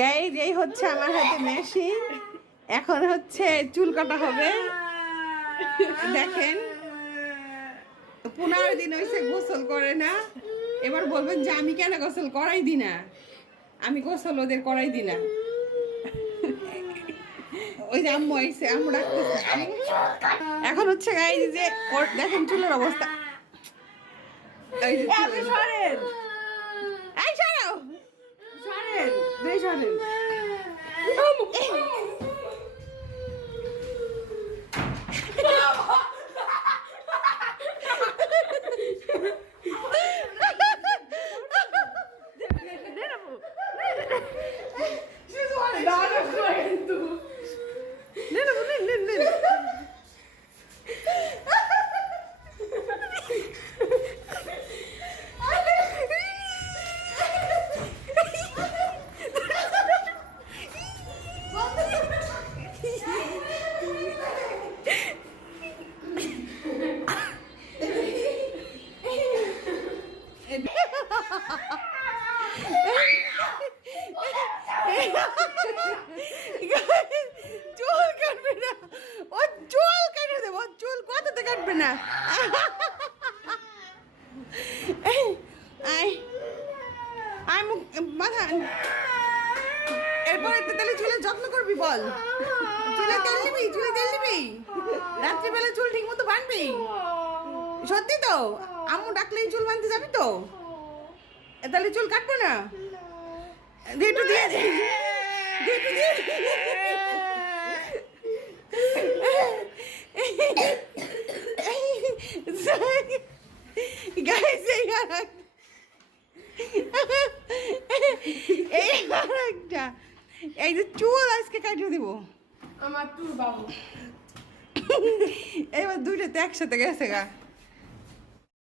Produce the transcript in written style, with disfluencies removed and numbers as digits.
Guys এই হচ্ছে আমার হাতে মেশিন, এখন হচ্ছে চুল কাটা হবে। দেখেন 15 দিন হয়েছে গোসল করে না, এবার বলবেন যে আমি কেন গোসল করাই দি না। আমি গোসল ওদের করাই দি না। ওই যে আম্মু আইছে, আম্মু ডাকতেছে। এখন হচ্ছে গাইজ যে দেখেন চুলের অবস্থা। এই যে সরেন, এই সরো, সরেন, দুই সরেন। চুল কাটবে না, ও চুল কেটে দেবো, চুল কথাতে কাটবে না। মাথা এরপরে তাহলে চুলের যত্ন করবি, বল চুলে তেল নিবি, চুলে তেল নিবি, রাত্রিবেলা চুল ঠিক মতো বাঁধবি। সত্যি তো? আম্মু ডাকলেই চুল বাঁধতে যাবি তো? তাহলে চুল কাটবো না? একটু দিয়ে এই যে চুল আজকে কাটিয়ে দিব আমার চুল বাবু। এবার দুইটাতে একসাথে গেছে গা।